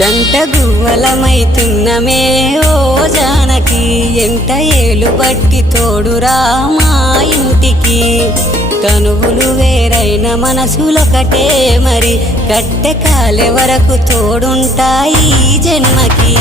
జంట గువ్వలమైతున్నమే ఓ జానకి ఎంట ఏలు బట్టి తోడురా మా ఇంటికి తనువులు వేరైన మనసులొకటే మరి కట్టె కాలే వరకు తోడుంటాయి జన్మకి